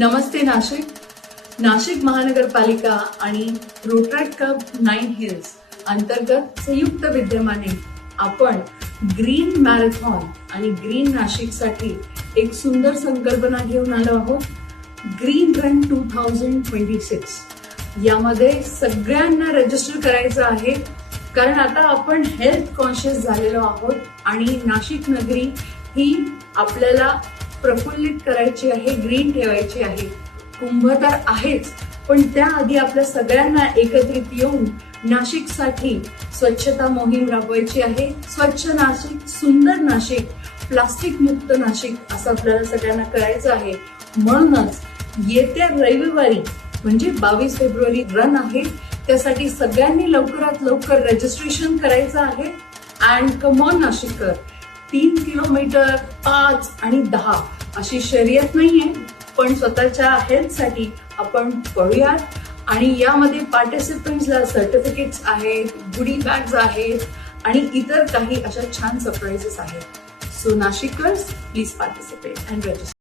नमस्ते नाशिक. नाशिक महानगरपालिका आणि Rotaract club 9 hills अंतर्गत संयुक्त विद्यमाने आपण ग्रीन मॅरेथॉन आणि ग्रीन नाशिकसाठी एक सुंदर संकल्पना घेऊन आलो आहोत. ग्रीन रन 2026 यामध्ये सगळ्यांना रजिस्टर करायचं आहे, कारण आता आपण हेल्थ कॉन्शियस झालेलो आहोत आणि नाशिक नगरी ही आपल्याला प्रफुल्लित करायची आहे, ग्रीन ठेवायची आहे. कुंभ तर आहेच, पण त्याआधी आपल्या सगळ्यांना एकत्रित येऊन नाशिकसाठी स्वच्छता मोहीम राबवायची आहे. स्वच्छ नाशिक, सुंदर नाशिक, प्लास्टिक मुक्त नाशिक असं आपल्याला सगळ्यांना करायचं आहे. म्हणूनच येत्या रविवारी म्हणजे 22 फेब्रुवारी रन आहे. त्यासाठी सगळ्यांनी लवकरात लवकर रजिस्ट्रेशन करायचं आहे. अँड कम ऑन नाशिककर, 3 किलोमीटर, 5 आणि 10 अशी शर्यत नाहीये, पण स्वतःच्या हेल्थसाठी आपण पळूयात. आणि यामध्ये पार्टिसिपंट्सला सर्टिफिकेट्स आहेत, गुडी बॅग्स आहेत आणि इतर काही अशा छान सरप्राइजेस आहेत. सो नाशिकर्स, प्लीज पार्टिसिपेट अँड रजिस्टर.